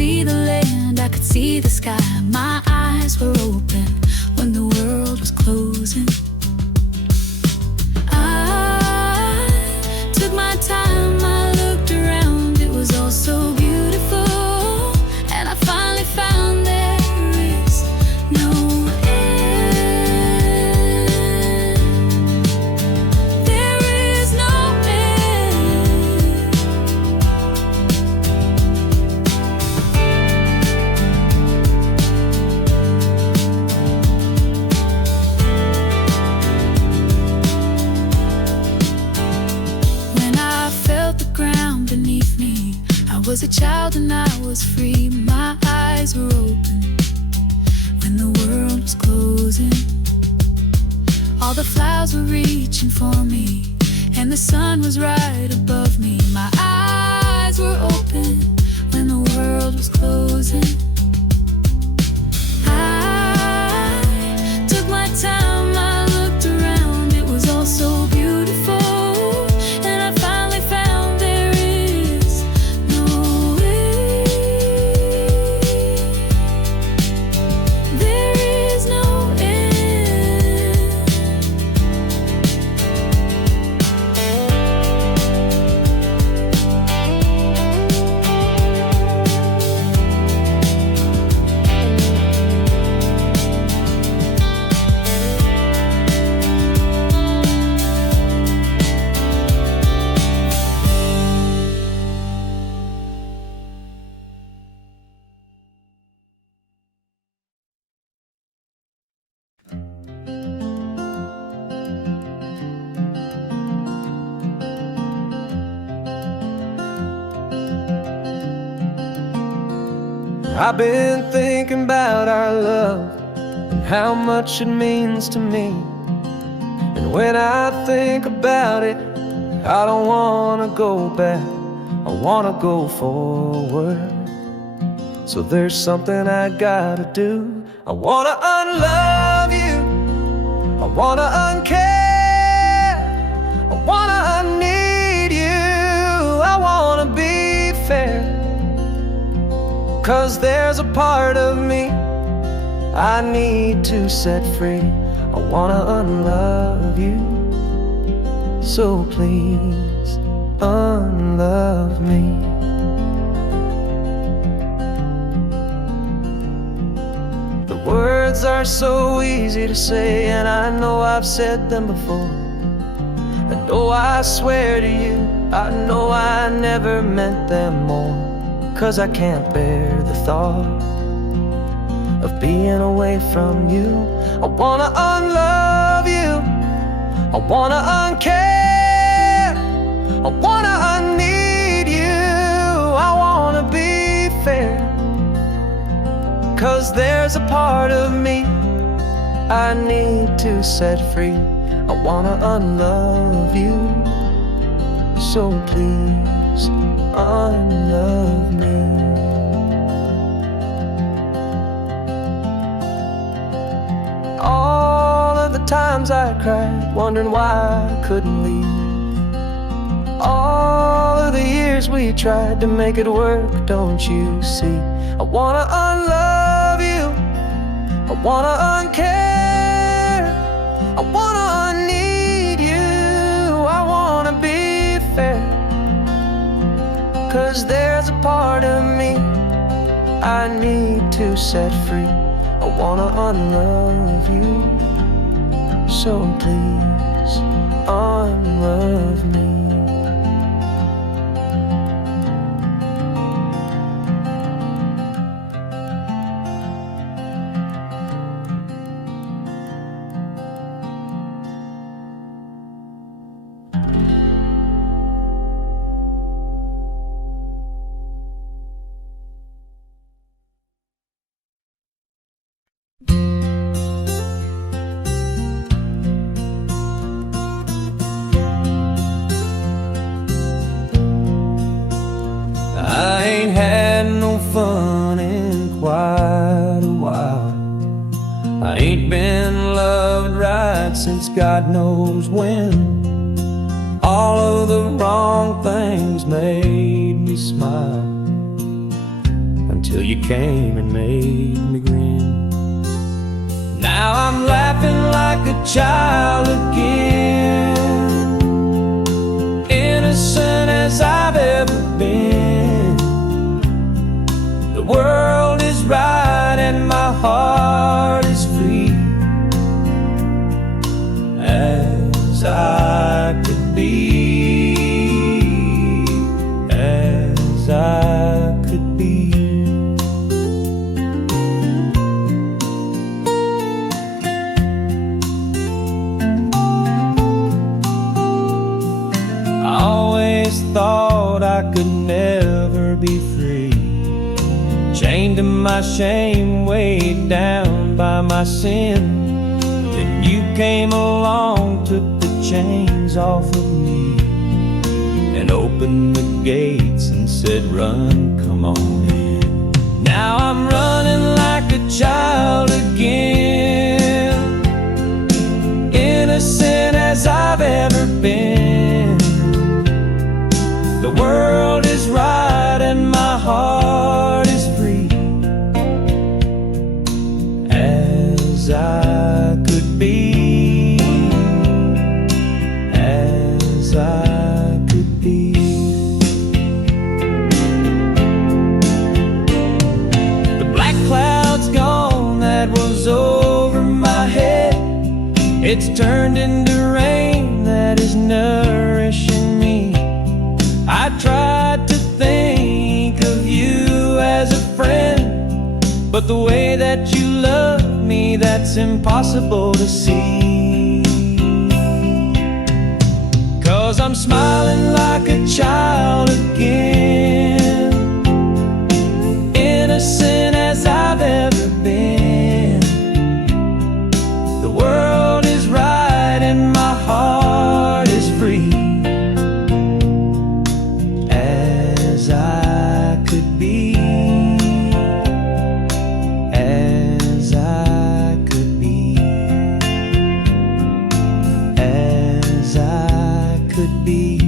see the land, I could see the sky. My eyes were open when the world was closing. I took my time, I looked around, it was all so beautiful. And I finally found there is no end. There is no end. When I felt the ground beneath me, I was a child and I was free. My eyes were open when the world was closing. All the flowers were reaching for me, and the sun was right above me. My eyes were open when the world was closing. I took my time, I looked around, it was all so beautiful. And I finally found there is no end. There is no end. I've been thinking about our love and how much it means to me. And when I think about it, I don't wanna go back, I wanna go forward. So there's something I gotta do. I wanna unlove you, I wanna uncare, I wanna unneed you, I wanna be fair. 'Cause there's a part of me I need to set free. I wanna unlove you, so please unlove me. The words are so easy to say, and I know I've said them before. And oh, I swear to you, I know I never meant them more. 'Cause I can't bear the thought of being away from you. I wanna unlove you, I wanna uncare, I wanna unneed you, I wanna be fair. 'Cause there's a part of me I need to set free. I wanna unlove you, so please unlove me. All of the times I cried, wondering why I couldn't leave. All of the years we tried to make it work, don't you see? I wanna unlove you, I wanna uncare, I wanna unneed you, I wanna be fair. 'Cause there's a part of me I need to set free. I wanna unlove you, so please unlove me. Fun in quite a while. I ain't been loved right since God knows when. All of the wrong things made me smile till you came and made me grin. Now I'm laughing like a child again, innocent as I've ever been. The world is right and my heart is free, as I could be, as I could be. I always thought I could never be free, chained to my shame, weighed down by my sin. Then you came along, took the chains off of me, and opened the gates and said, run, come on in. Now I'm running like a child again, innocent as I've ever been. The world is right and my heart is free, as I could be, as I could be. The black cloud's gone that was over my head, it's turned into rain that is nourishing me. I tried to think of you as a friend, but the way that you love me, that's impossible to see. 'Cause I'm smiling like a child again, innocent as I've ever been. The world is right and my heart is free, as I could be, as I could be, as I could be.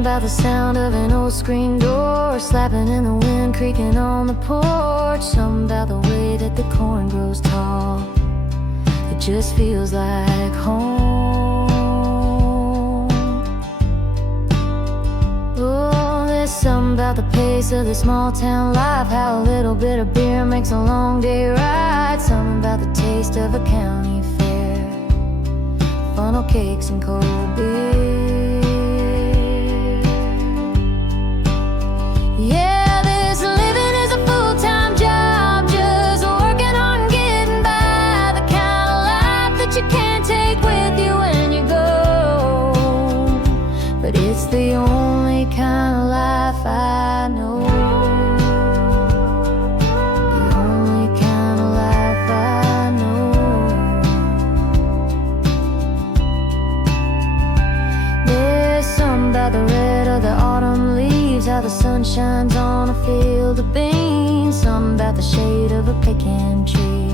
About the sound of an old screen door slapping in the wind, creaking on the porch. Something about the way that the corn grows tall, it just feels like home. Oh, there's something about the pace of the small town life, how a little bit of beer makes a long day ride. Something about the taste of a county fair, funnel cakes and cold beer. Yeah, this living is a full-time job, just working on getting by, the kind of life that you can't take with you when you go. But it's the only kind of life I know, the only kind of life I know. There's something about the red of the autumn leaves, how the sun shines on a field of beans. Something about the shade of a pecan tree,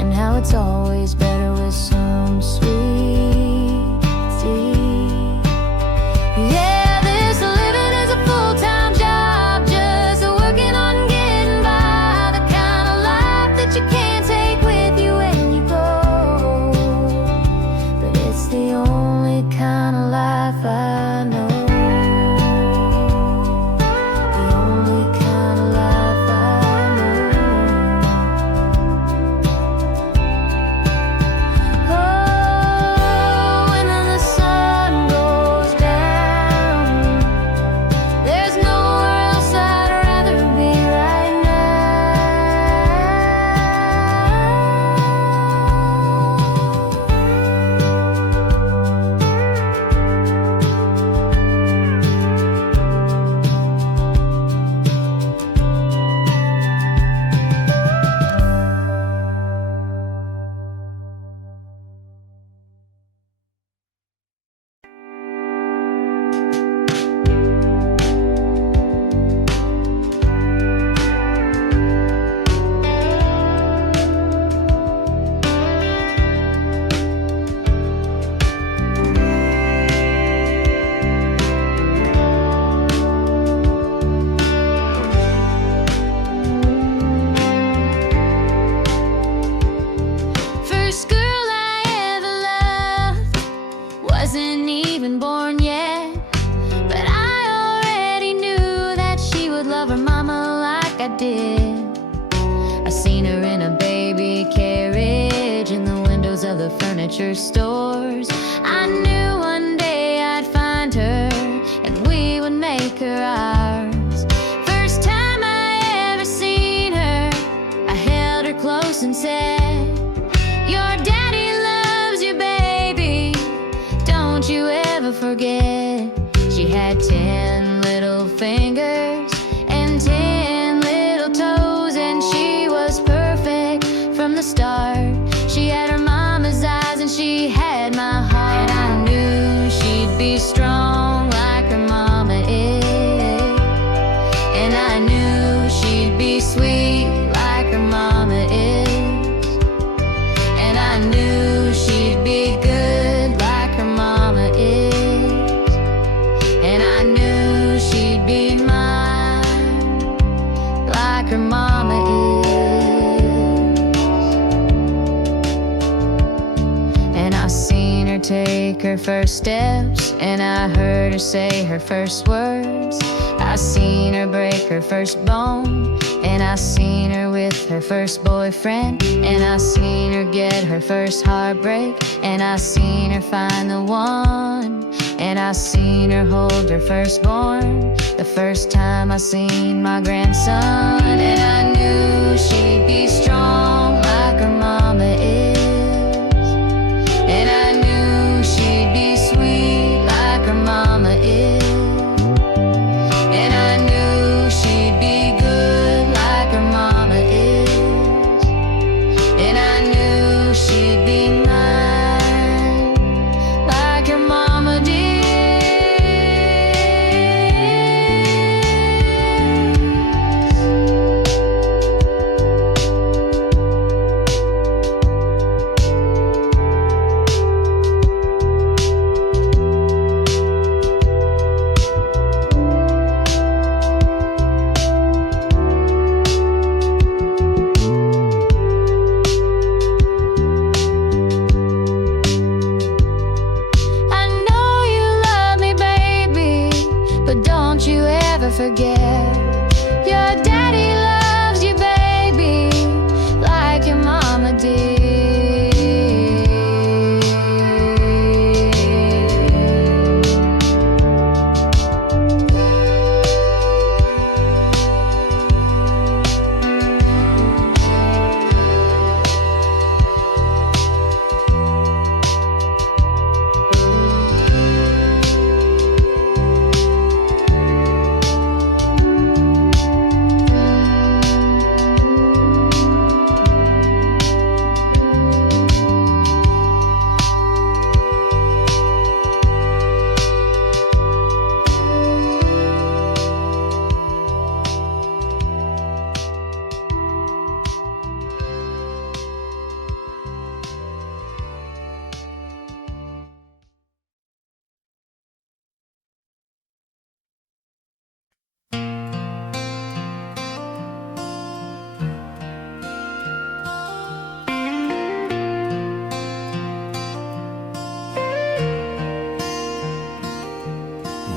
and how it's always better with some sweet tea. Yeah, this living is a full-time job, just working on getting by, the kind of life that you can't take with you when you go. But it's the only kind of life I know. furniture stores. I knew one day I'd find her and we would make her ours. First time I ever seen her, I held her close and said, "Your daddy loves you, baby, don't you ever forget." She had 10 little fingers and 10 little toes, and she was perfect from the start. She had her mama's eyes and she had my heart. And I knew she'd be strong like her mama is, and I knew she'd be sweet like her mama is, and I knew she'd be good like her mama is, and I knew she'd be mine like her mama is. And I seen her take her first steps, and I heard her say her first words. I seen her break her first bone, and I seen her with her first boyfriend, and I seen her get her first heartbreak, and I seen her find the one, and I seen her hold her firstborn, the first time I seen my grandson. And I knew she'd be strong like her mama is, and I knew she'd be sweet like her mama is, and I knew she'd be good like her mama is, and I knew she'd be mine like her mama did. I know you love me, baby, but don't you ever forget your daddy loves you, baby, like your mama did.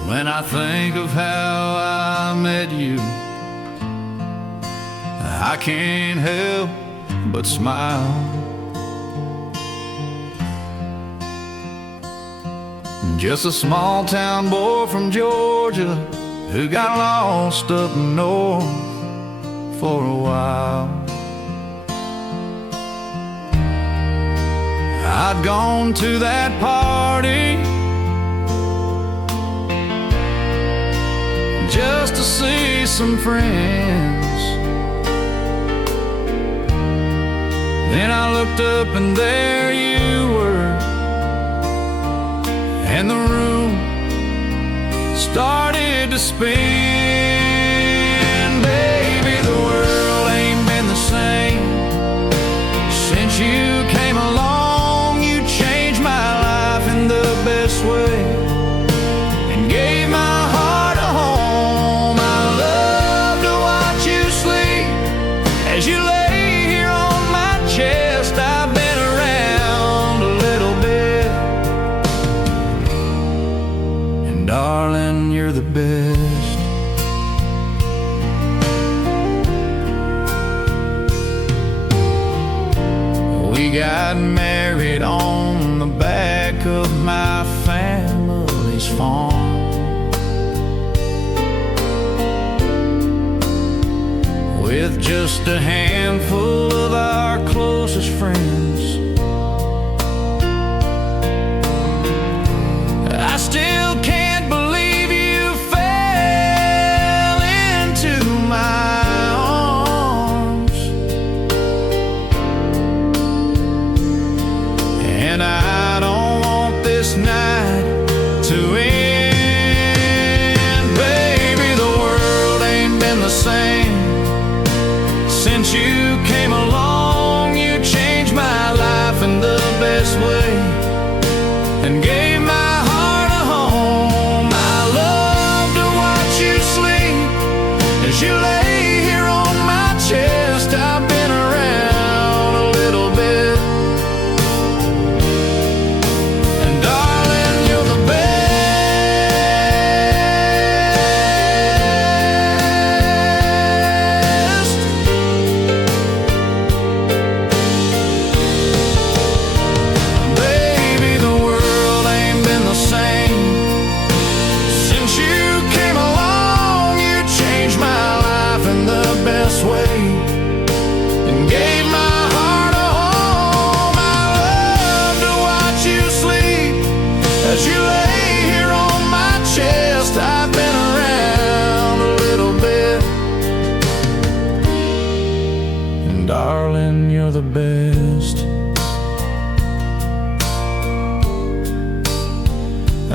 When I think of how I met you, I can't help but smile. Just a small town boy from Georgia who got lost up north for a while. I'd gone to that party just to see some friends. Then I looked up and there you were, and the room started to spin. Baby, the world ain't been the same since you came along. You changed my life in the best way and gave my heart a home. I love to watch you sleep as you lay here on my chest. I've been around a little bit, and darling, you're the best. We got married right on the back of my family's farm. With just a handful of our closest friends, I still can't believe you fell into my arms. And I don't want this night to end. Baby, the world ain't been the same since you came along. You changed my life in the best way and gave my heart a home. I love to watch you sleep as you lay here on my chest. I've been around a little bit, and darling, you're the best. Baby, the world ain't been the same since you came along. You changed my life in the best way and gave my heart a home. I love to watch you sleep as you lay here on my chest. I've been around a little bit, and darling, you're the best.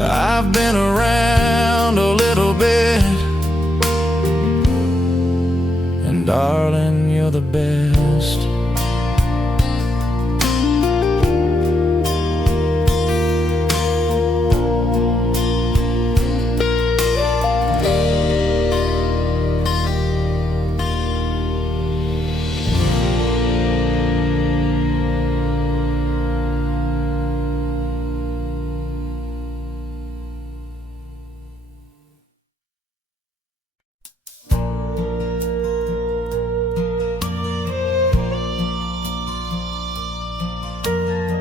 I've been around a little bit, and darling, you're the best.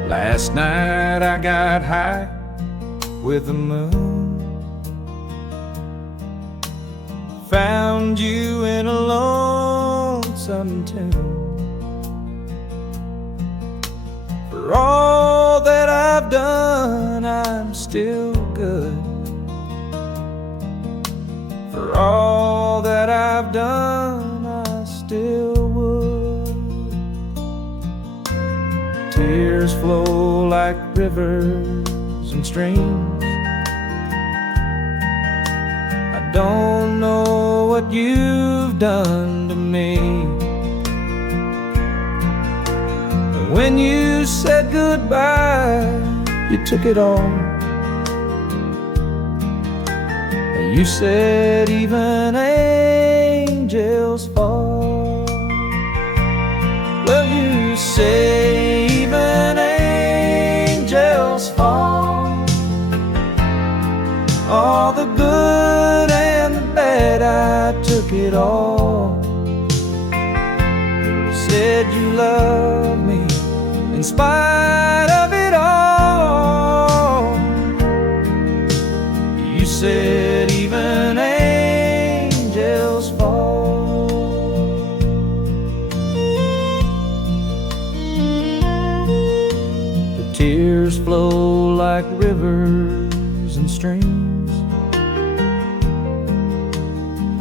Last night I got high with the moon, found you in a lonesome tune. For all that I've done, I'm still good. For all that I've done, I still would. Tears flow like rivers and streams. I don't know what you've done to me. But when you said goodbye, you took it all. You said even angels fall. Well, you say even angels fall. All the good and the bad, I took it all. You said you loved me in spite of it all. You said even angels fall. The tears flow like rivers and streams.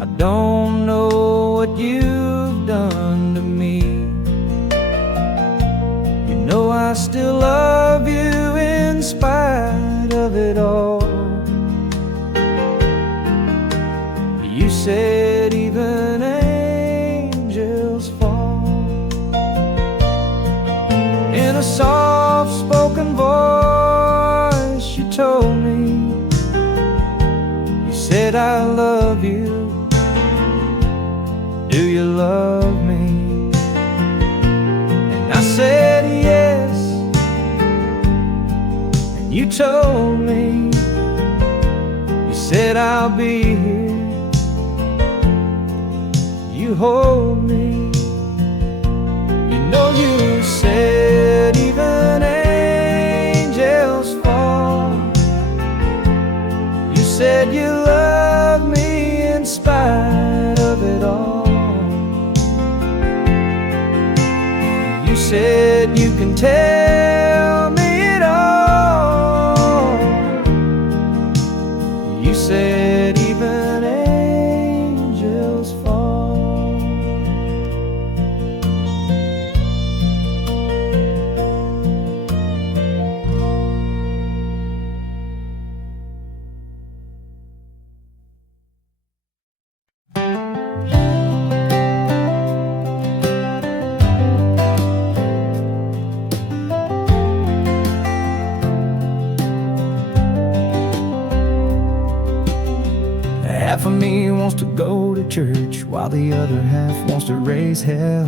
I don't know what you've done to me. You know I still love you in spite of it all. You said even angels fall. In a soft-spoken voice you told me, you said I love you. Do you love me? And I said yes. And you told me, you said I'll be here. You hold me. You know you said even said you love me in spite of it all. You said you can tell me it all. You said even angels fall. Half of me wants to go to church, while the other half wants to raise hell.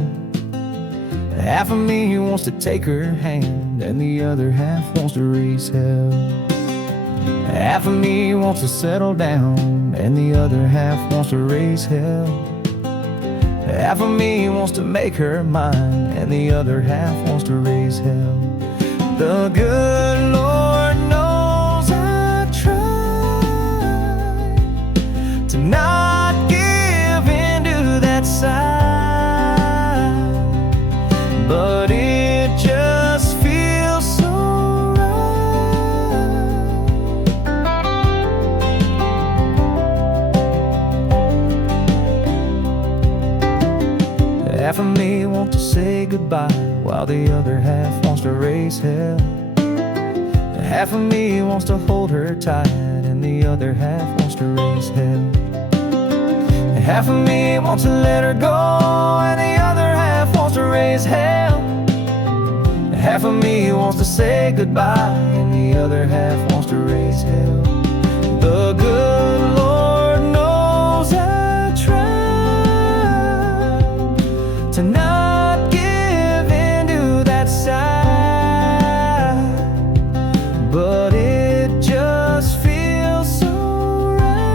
Half of me wants to take her hand, and the other half wants to raise hell. Half of me wants to settle down, and the other half wants to raise hell. Half of me wants to make her mine, and the other half wants to raise hell. The good Lord knows I try to not give in to that side, but it just feels so right. Half of me wants to say goodbye, while the other half wants to raise hell. Half of me wants to hold her tight, and the other half wants to raise hell. Half of me wants to let her go, and the other half wants to raise hell. Half of me wants to say goodbye, and the other half wants to raise hell. The good Lord knows I try to not give in to that side, but it just feels so right.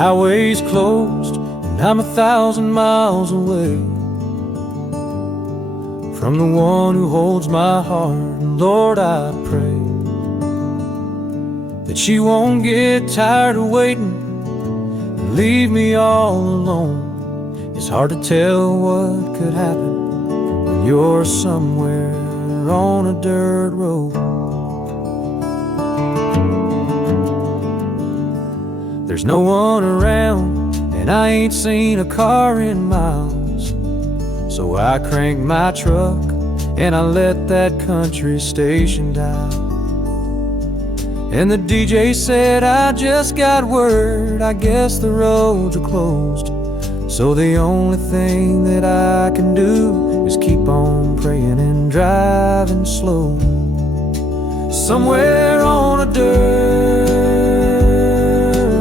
highway's closed and I'm 1,000 miles away from the one who holds my heart. And Lord, I pray that she won't get tired of waiting and leave me all alone. It's hard to tell what could happen when you're somewhere on a dirt road. There's no one around and I ain't seen a car in miles, so I cranked my truck and I let that country station die. And the DJ said, I just got word, I guess the roads are closed. So the only thing that I can do is keep on praying and driving slow. Somewhere on a dirt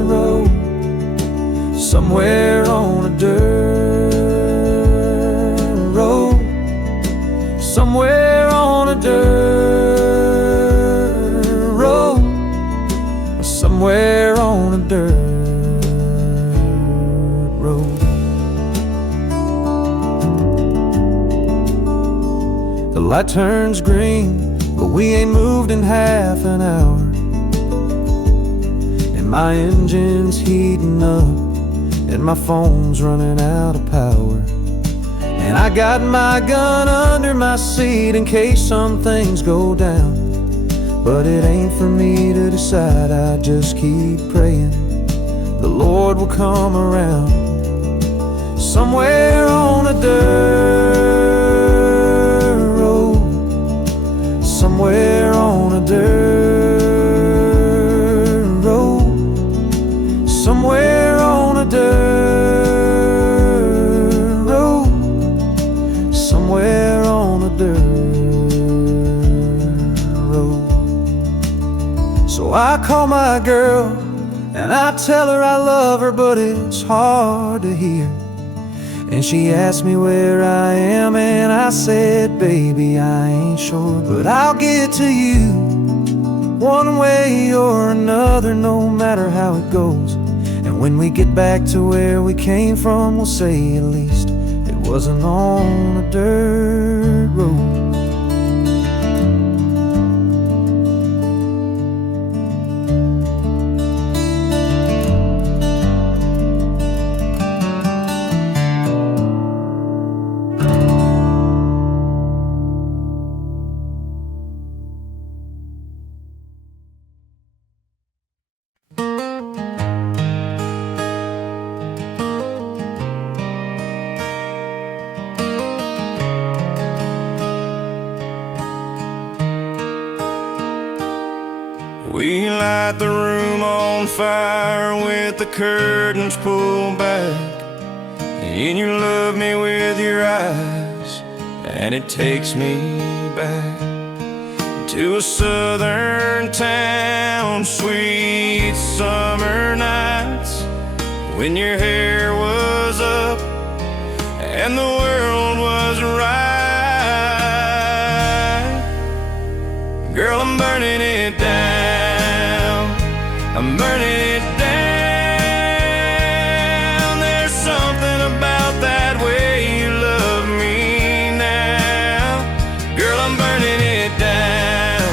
road, somewhere on a dirt road, somewhere on a dirt road, somewhere on a dirt road. The light turns green, but we ain't moved in half an hour, and my engine's heating up and my phone's running out of power. And I got my gun under my seat in case some things go down, but it ain't for me to decide. I just keep praying the Lord will come around. Somewhere on a dirt road, somewhere on a dirt road, somewhere on a dirt road, somewhere on a dirt road. So I call my girl and I tell her I love her, but it's hard to hear. And she asked me where I am and I said, baby, I ain't sure, but I'll get to you one way or another, no matter how it goes. And when we get back to where we came from, we'll say at least it wasn't on a dirt road. We light the room on fire with the curtains pulled back, and you love me with your eyes, and it takes me back to a southern town, sweet summer nights, when your hair was up and the world was right. Girl, I'm burning it down, I'm burning it down. There's something about that way you love me now. Girl, I'm burning it down,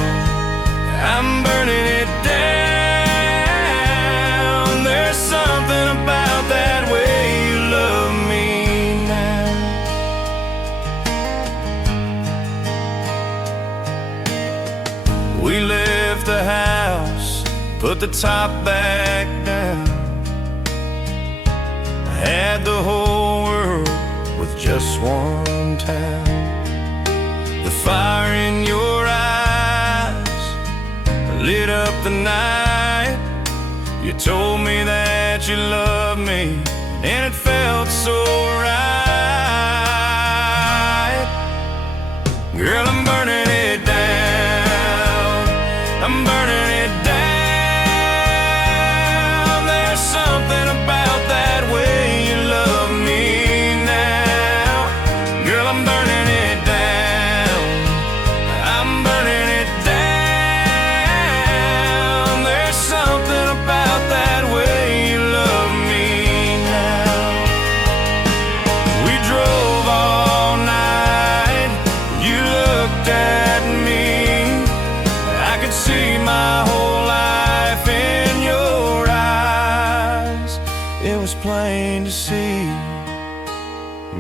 I'm burning it down. There's something about that way you love me now. We left the house, put the top back down. I had the whole world with just one town. The fire in your eyes lit up the night. You told me that you loved me, and it felt so right. Girl, I'm burning it down, I'm burning it down. There's something about that way you love me now. Girl, I'm burning it down, I'm burning it down. There's something about that way you love me it was plain to see.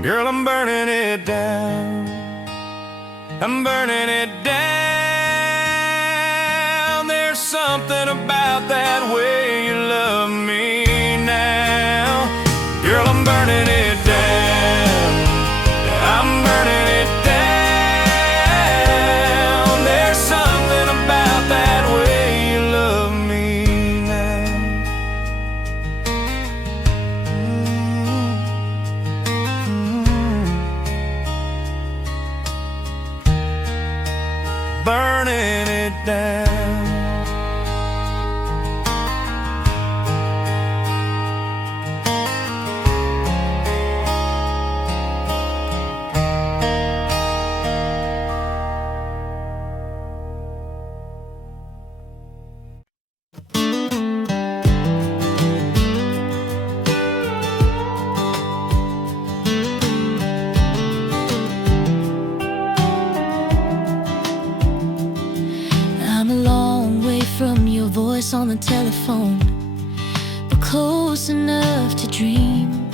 Girl, I'm burning it down. I'm burning it down. There's something about that way you love me now. Girl, I'm burning it down. I'm burning it down. There's something about that way you love me now. Burning it down. I'm a long way from your voice on the telephone, but close enough to dream.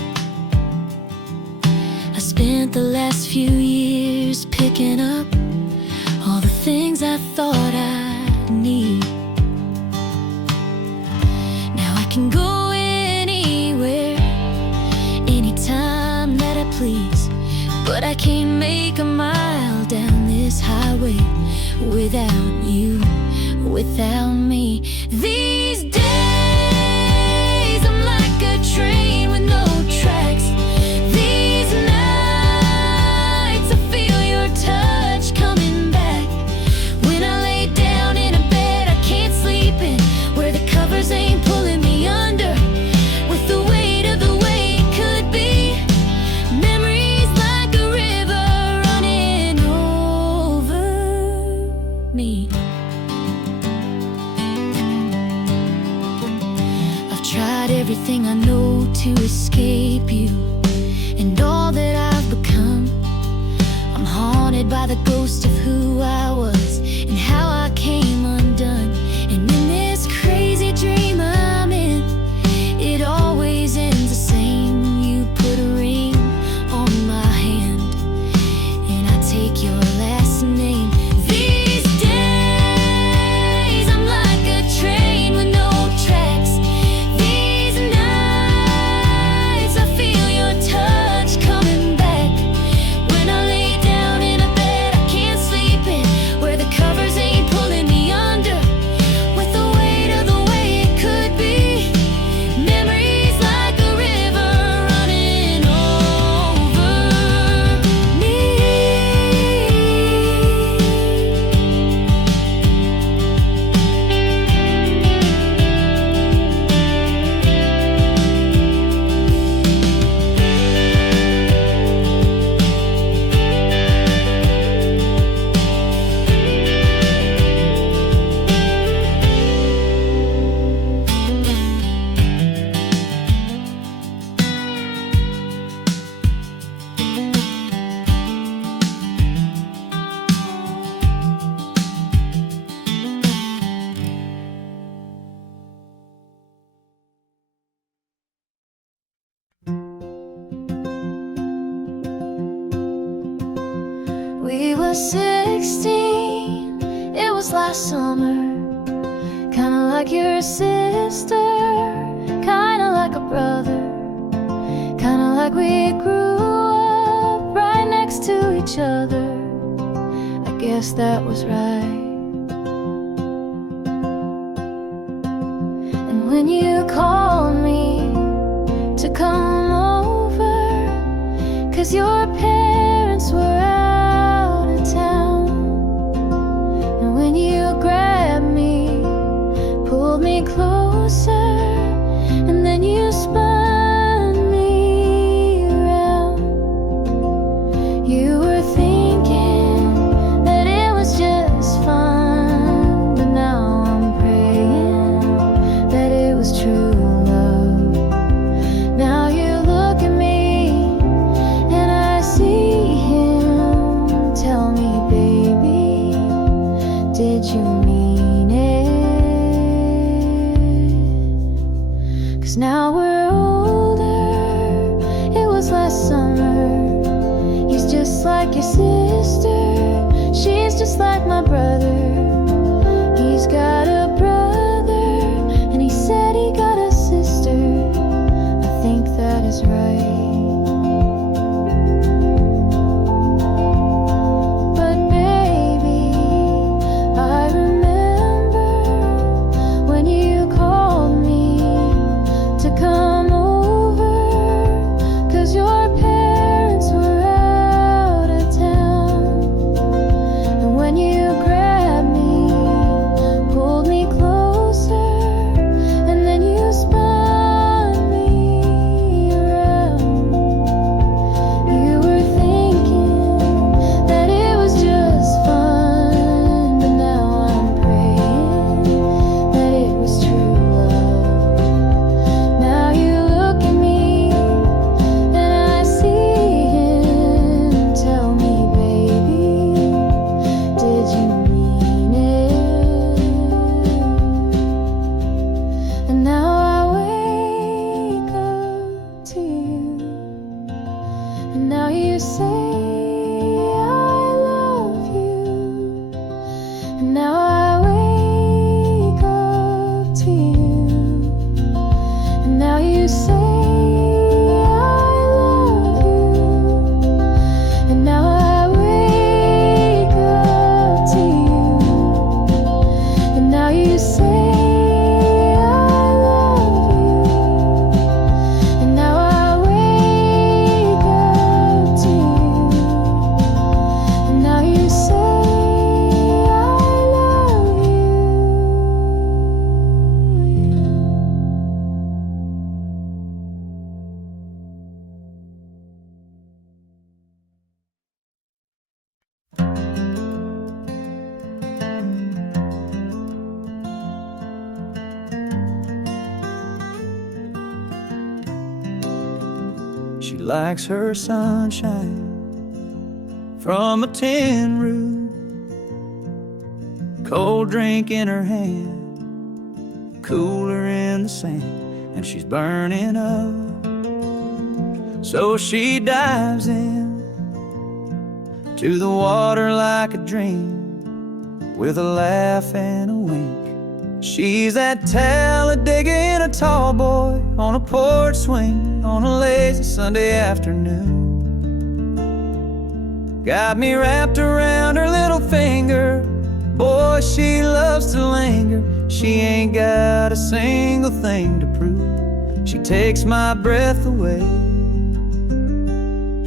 I spent the last few years picking up all the things I thought I'd need. Now I can go anywhere, anytime that I please, but I can't make a mile down this highway without you, without me. These days I'm like a train with no tracks. These nights I feel your touch coming back. When I lay down in a bed I can't sleep in, where the covers ain't pulling me under, with the weight of the way it could be. Memories like a river running over me. I've tried everything I know to escape you and all that I've become. I'm haunted by the ghost of who I was and how I came undone. And in this crazy dream I'm in, it always ends the same. You put a ring on my hand and I take your last name. These days I'm like a train with no tracks. These nights I feel your touch coming back. When I lay down in a bed I can't sleep in, where the covers ain't pulling me under, with the weight of the way it could be. Memories like a river running over me. We were 16, it was last summer. Kinda like your sister, kinda like a brother. Kinda like we grew up right next to each other. I guess that was right. And when you called me to come over, 'cause your parents were out of town, and when you grabbed me, pulled me closer, and then you spun me around, you were thinking that it was just fun, but now I'm praying that it was true love. Now you look at me and I see him think that is right. She likes her sunshine from a tin roof, cold drink in her hand, cooler in the sand, and she's burning up. So she dives in to the water like a dream, with a laugh and a wink. She's that Talladega in a tall boy on a porch swing on a lazy Sunday afternoon. Got me wrapped around her little finger. Boy, she loves to linger. She ain't got a single thing to prove. She takes my breath away.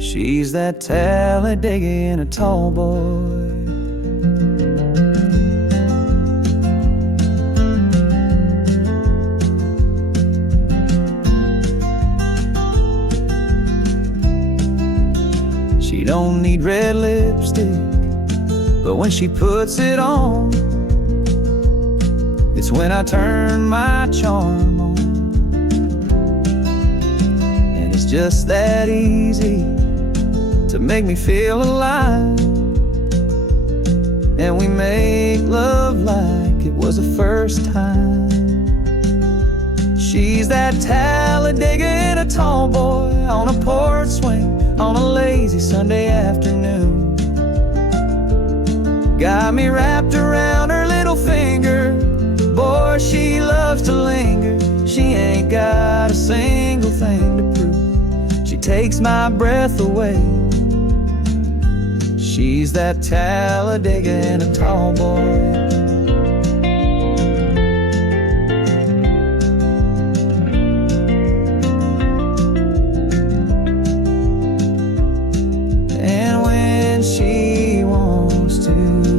She's that Talladega in a tall boy. She don't need red lipstick, but when she puts it on, it's when I turn my charm on. And it's just that easy to make me feel alive. And we make love like it was the first time. She's that Talladega in a tall boy on a porch swing on a lazy Sunday afternoon. Got me wrapped around her little finger. Boy, she loves to linger. She ain't got a single thing to prove. She takes my breath away. She's that Talladega in a tall boy.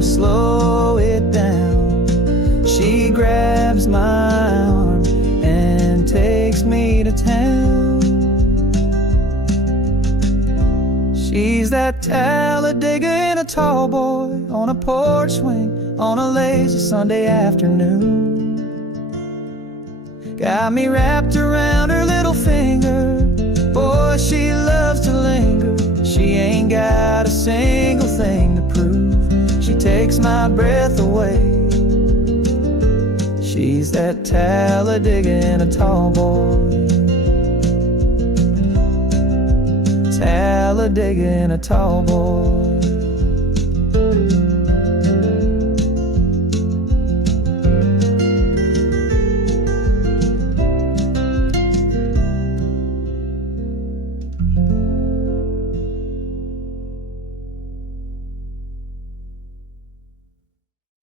Slow it down, she grabs my arm and takes me to town. She's that Talladega in a tall boy on a porch swing on a lazy Sunday afternoon. Got me wrapped around her little finger. Boy, she loves to linger. She ain't got a single thing to prove. She takes my breath away. She's that Talladega in a tall boy. Talladega in a tall boy.